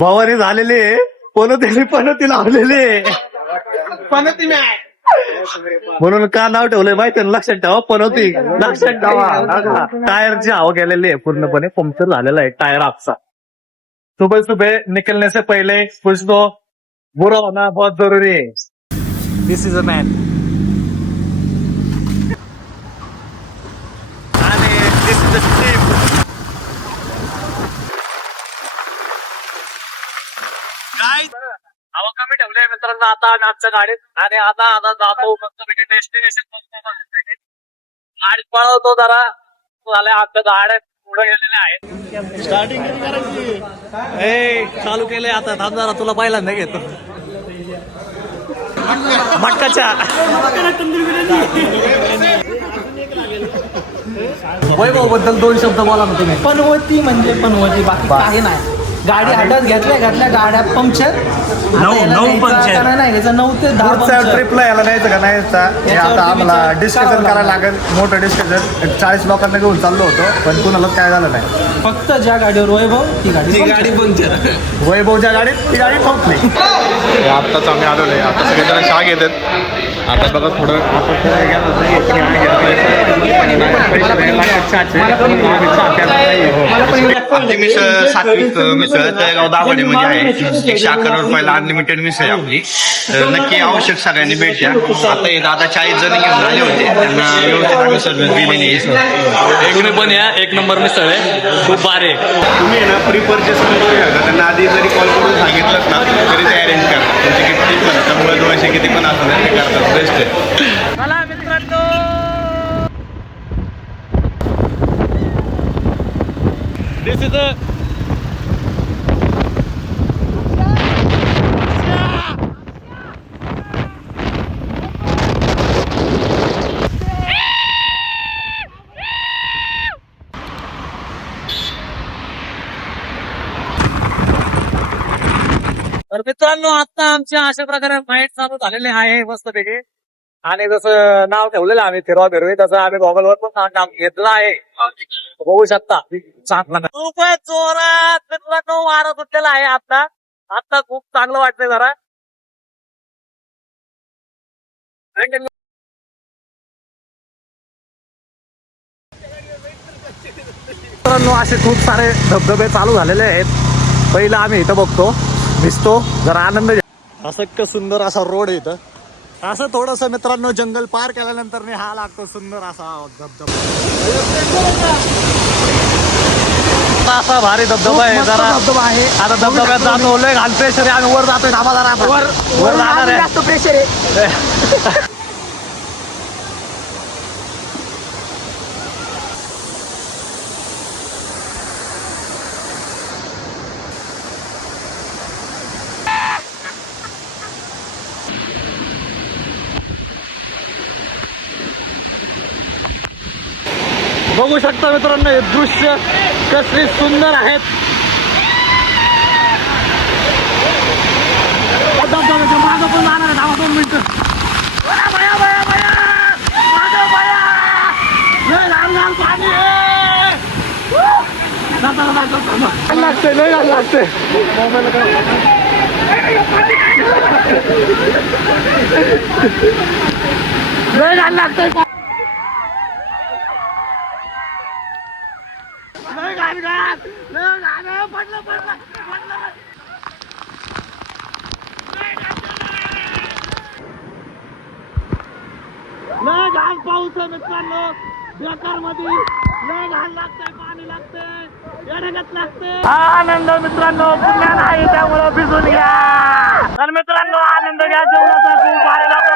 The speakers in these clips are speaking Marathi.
भवानी झालेली पनोती लावलेली पनोती नाही म्हणून का नाव ठेवलंय माहिती आहे? लक्षात ठेवा, पनोती लक्षात ठेवा. टायरची हवा गेलेली आहे, पूर्णपणे पंक्चर झालेला आहे टायर आपचा. सुबह सुबह निकलने से पहले कुछ तो बुरा होना बहुत जरूरी है. दिस इज अ मॅन. आणि दिस इज अ ट्रिप. काय हवा कमी ठेवले मित्रांनो आता आमच्या गाडीत. आणि आता आता जातो मस्तपैकी डेस्टिनेशन गाडी पळवतो जरा झाले. आमच्या गाड्या पुढे गेलेल्या आहेत. स्टार्टिंग चालू केले आता. थांब जरा तुला पहिल्यांदा घेतो मटकाच्या. वैभव बद्दल 2 शब्द बोला ना तुम्ही. पनवती म्हणजे पनवती, बाकी काही नाही. गाडी हातात घेतल्या गाड्या पंक्चर. 9 पंक्चर नाही याचं 9 ते 10 ट्रिपला यायला न्यायचं का नाही आता आम्हाला डिस्कशन करायला लागेल. मोठं डिस्कशन 40 लोकांना घेऊन चाललो होतो, पण कुणालाच काय झालं नाही. फक्त ज्या गाडीवर वैभव ती गाडी पंक्चर. वैभवच्या गाडीत ती गाडी ठोकली. आत्ताच आम्ही आलो नाही. आता सगळेजण चहा घेतात. आता बघा थोडं मिसळ सात्विक मिसळ तळेगाव दाभाडेमध्ये आहे. 111 रुपयाला अनलिमिटेड मिसळ आहे आपली. तर नक्की आवश्यक सगळ्यांनी भेट द्या. आता हे दादा 40 जण घेऊन आले होते, त्यांना व्यवस्थित आम्ही सर्व्हिस दिलेली आहे. तुम्ही पण या, 1 नंबर मिसळ आहे, खूप भारी आहे. तुम्ही ना प्री परचेस करू शकता. त्यांना आधी जरी कॉल करून सांगितलं ना तरी ते अरेंज करा. तुमची किती पण त्यामुळे 200 किती पण असं ते करतात. बेस्ट आहे. चला मित्रांनो, दिस इज अ तर मित्रांनो आता आमच्या अशा प्रकारे माइंड चालू झालेले आहे मस्तपैकी. आणि जसं नाव ठेवलेलं आम्ही फिरवा फिरवी, तसं आम्ही गॉगलवर पण नाव घेतलं आहे. बघू शकता चांगला खूप जोरात मित्रांनो वारा सुटलेला आहे. आता खूप चांगलं वाटतंय जरा. मित्रांनो असे खूप सारे धबधबे चालू झालेले आहेत. पहिला आम्ही इथं बघतो, दिसतो जरा आनंद. असं सुंदर असा रोड आहे इथं. असं थोडस मित्रांनो जंगल पार केल्यानंतर हा लागतो सुंदर असा धबधबा. असा भारी धबधबा आहे. जरा धबधबा आहे. आता धबधब्यात जातो. लय घाल प्रेशर आहे. आम्ही वर जातोय. थांबा जरा वर जाणार आहे. जास्त प्रेशर आहे. बघू शकता मित्रांनो हे दृश्य कसले सुंदर आहेत. मागं पण जाणार आहे. धावा 2 मिनिटं. लागते लय लागते. लय लागते. लय घाण पाऊस आहे मित्रांनो. बेकार मध्ये लय घाण लागतंय, पाणी लागतंय, येण्यागत लागतंय. आनंद मित्रांनो पुण्या नाही त्यामुळं भिजून घ्या. तर मित्रांनो आनंद घ्या. जेवणाचा खूप भारी लागतो.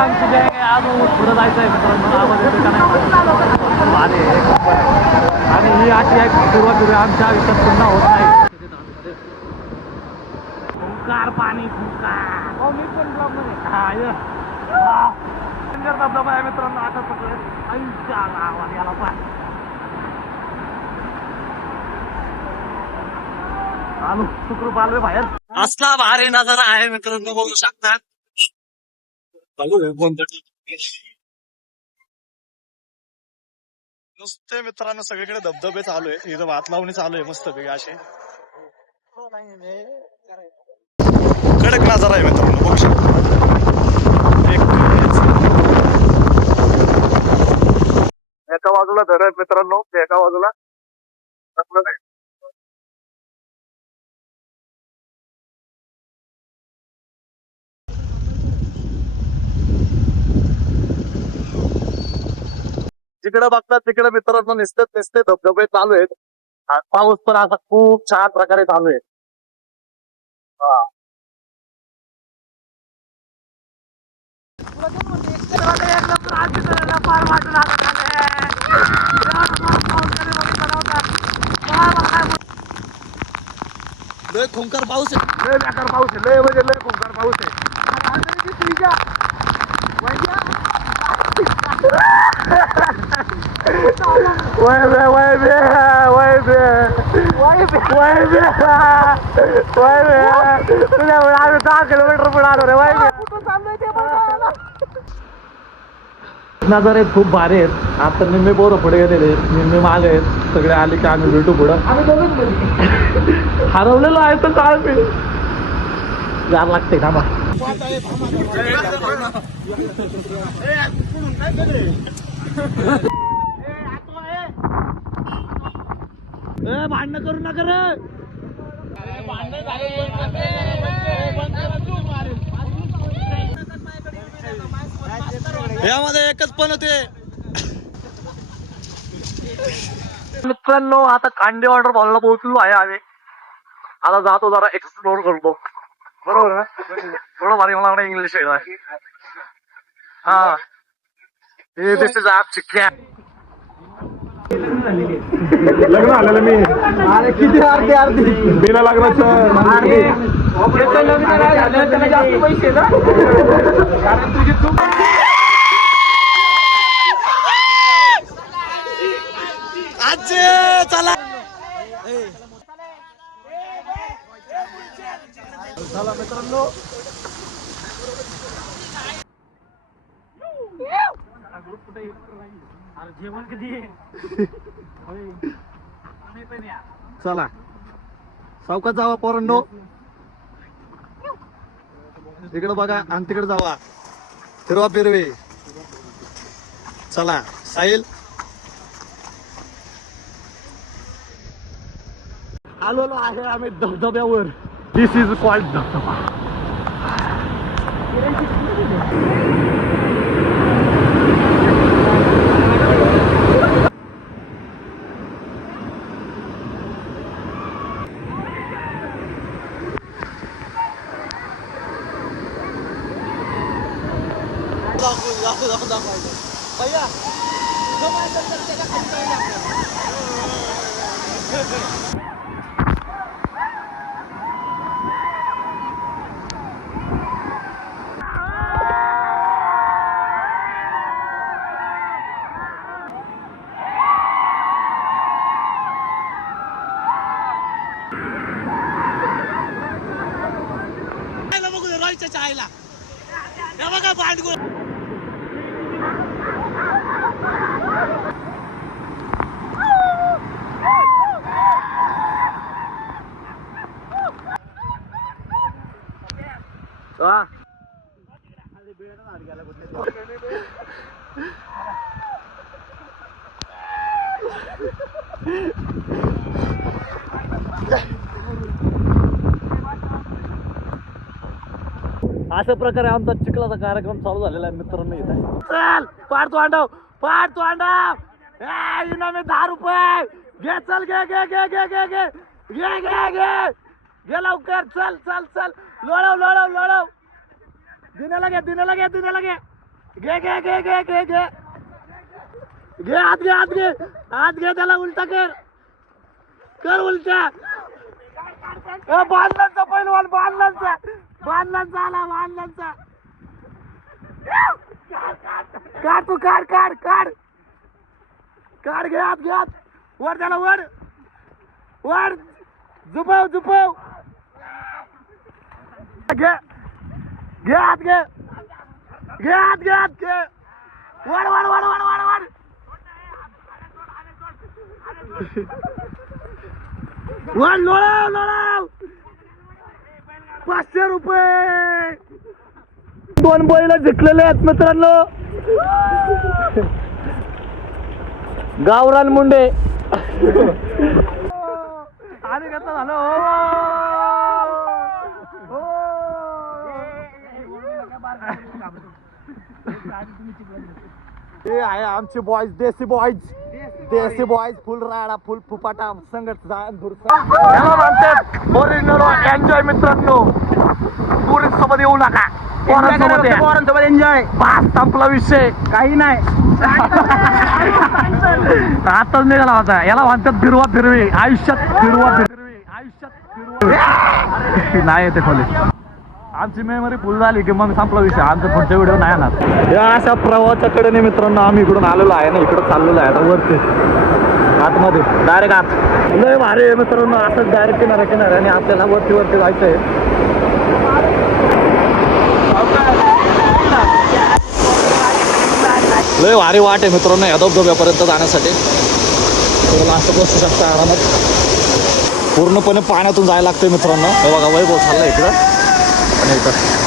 आमची गॅंग आहे. अजून पुढं जायचं आहे मित्रांनो. आवाज येतो का नाही भारी आहे. आणि ही अशी एक सुरुवात आमच्या आयुष्यात पुन्हा होत नाही. खुंकार पाणी खुंकार. हो मी पण ब्लॉग मध्ये धबधबा आहे मित्रांनो. आता सगळं आईच्या गावात याला पाय आलो सुखरूप आलोय बाहेर. असला भारी नजारा आहे मित्रांनो, बघू शकता. नुसते मित्रांनो सगळीकडे धबधबे चालू आहे. इथं भात लावणी चालू आहे मस्त पैकी असे कडक नजारा आहे मित्रांनो, बघू शकता. एका बाजूला धरण मित्रांनो, एका बाजूला आपलं नाही. जिकडे बघतात तिकडे मित्रांनो नुसते धबधबे चालू आहेत. आणि पाऊस पण असा खूप छान प्रकारे चालू आहे. लय खुंकार पाऊस आहे, लय बेकार पाऊस आहे, लय म्हणजे लय खुंकार पाऊस आहे. तुझ्यामुळे आम्ही 10 किलोमीटर पुढे आलो रे. नजारे खूप भारी आहेत. आता निम्मे पोरं पुढे गेलेले, निम्मे मागे आहेत. सगळे आले की आम्ही भेटू पुढं. हरवलेलो आहे तर काय यार लागते थांबा. भांडण करू नका रे. यामध्ये एकच पण होते मित्रांनो, आता कांडे वॉटर फॉलला पोहोचलो आहे आम्ही. आता जातो जरा एक्सप्लोर करतो. बरोबर ना? थोडं भारी मला इंग्लिश आहे. हा दिस इज ॲप कॅम्प. लग्न आलेलं मी. अरे किती अर्धी बिना लग्नाचं त्याला जास्त पैसे ना, कारण तुझी चूक. आज चला चला मित्रांनो. जेवण कधी चला सावकाश जावा पोरांनो. इकडे बघा आणि तिकडे जावा, फिरवा फिरवे. चला साहिल. आलेलो आहे आम्ही धबधब्यावर. दिस इज कॉल्ड धबधबा. चायला बघा भांडगुळ. अशा प्रकारे आमचा चिखलाचा कार्यक्रम चालू झालेला आहे मित्रांनो. इथे चल पाडतो अंडाव, पाडतो अंडाव. इनामी 10 रुपये घे. चल घे घे घे घे घे घे घे घे घे घे लवकर. चल चल चल लोळव लोळव लोळव. दिनाला घे दिनाला घे दिनाला घे घे घे घे घे घे घे घे. हात घे हात घे हात घे. त्याला उलटा कर कर उलटा. बांधला पहिलं पहिलवान बांधलांचा आला बांधलांचा. काढ तू काढ काढ काढ काढ घे आत घे आत वर त्याला वर वर झुपव झुपव घे घे आत घे घे आत घे आत घे वर वर वर वर वर वर वर लोळाव लोळाव 500 रुपये. 2 बैल जिंकलेले आहेत मित्रांनो. गावरान मुंडे आणि कसं झालं हे आहे आमचे बॉईज देसी बॉईज फुल राडा फुल फुपाटा संगत याला म्हणतात ओरिजिनल एन्जॉय मित्रांनो. टुरिस्ट सोबत येऊ नका पोरांसोबत एन्जॉय. पास संपला विषय काही नाही. आताच निघाला होता. याला म्हणतात फिरवा फिरवी आयुष्यात फिरवा फिरवी आयुष्यात फिरवा नाही ते खोली. आमची मेमरी फुल झाली की मग संपला विषय. आमचा पुढचा व्हिडिओ नाही येणार. या अशा प्रवाहाच्या कडेने मित्रांनो आम्ही इकडून आलेलो आहे ना. इकडं चाललेलो आहे आता वरती आतमध्ये डायरेक्ट आत. लय भारी आहे मित्रांनो. असंच डायरेक्ट किनाऱ्या आणि आपल्याला वरती जायचं आहे. लय भारी वाट आहे मित्रांनो या धबधब्यापर्यंत जाण्यासाठी. तुम्हाला असं बसू शकता आरामात. पूर्णपणे पाण्यातून जायला लागतंय मित्रांनो. हे बघा वैभव चालला इकडं आणि इकडं.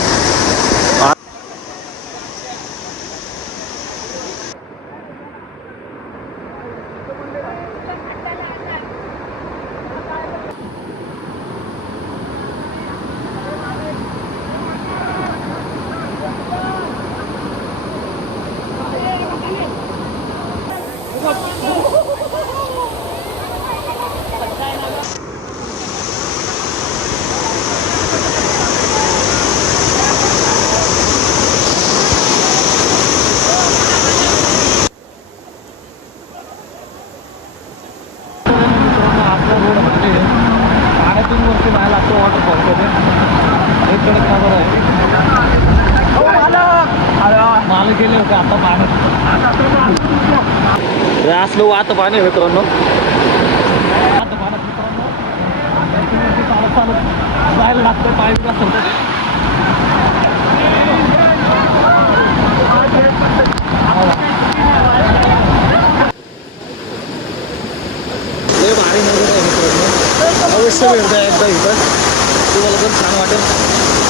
माल गेले होते आता पाण्यात. असलं वाहत पाणी मित्रांनो. आता पाण्यात मित्रांनो चालत चालत जायला लागतं. पाय असेल लय भारी नजर आहे मित्रांनो. अवश्य भेटतं एकदा इथं. तुम्हाला पण छान वाटेल.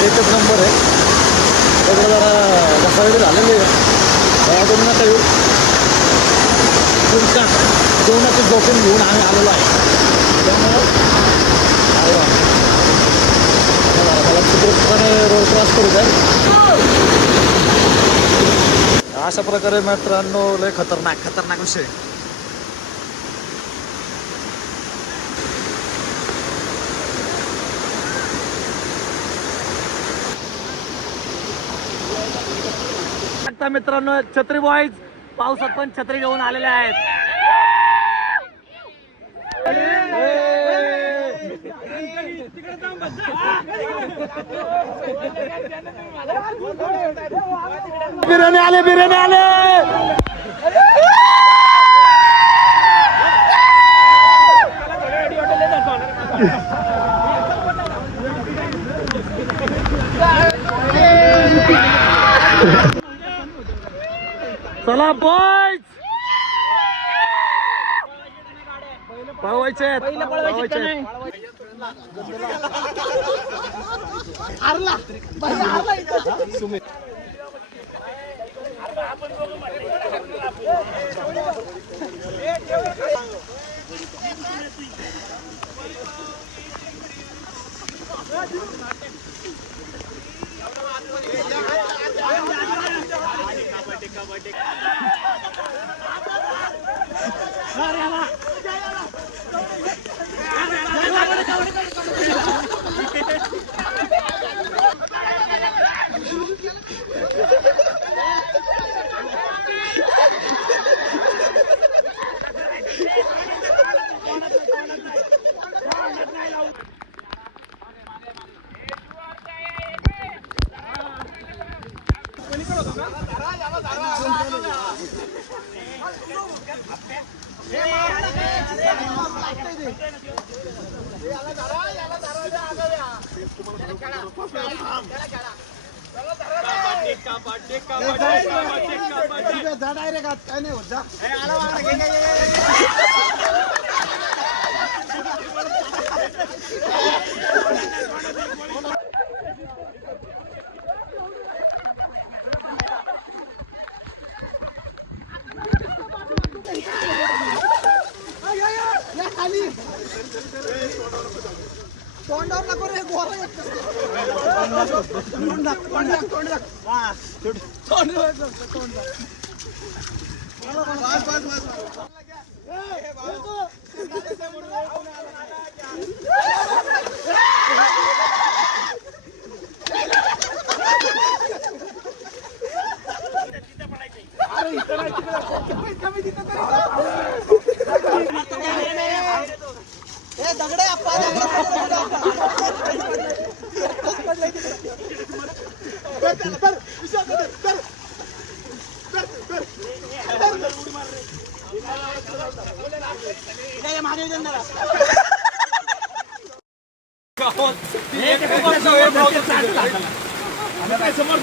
एकच नंबर आहे. सगळं जरा घसावडी झालेली आहे. दोन नका येऊ. तुमच्या जेवणाचं जोखीम घेऊन आम्ही आलेलो आहे. त्यामुळं अरे वा मला सुखरूपपणे रोड क्रॉस करू द्या. अशा प्रकारे मित्रांनो लय खतरनाक विषय. मित्रांनो छत्री बॉईज पावसात पण छत्री घेऊन आलेले आहेत. बिर्याणी आले चला बॉयज पळवायचे समोर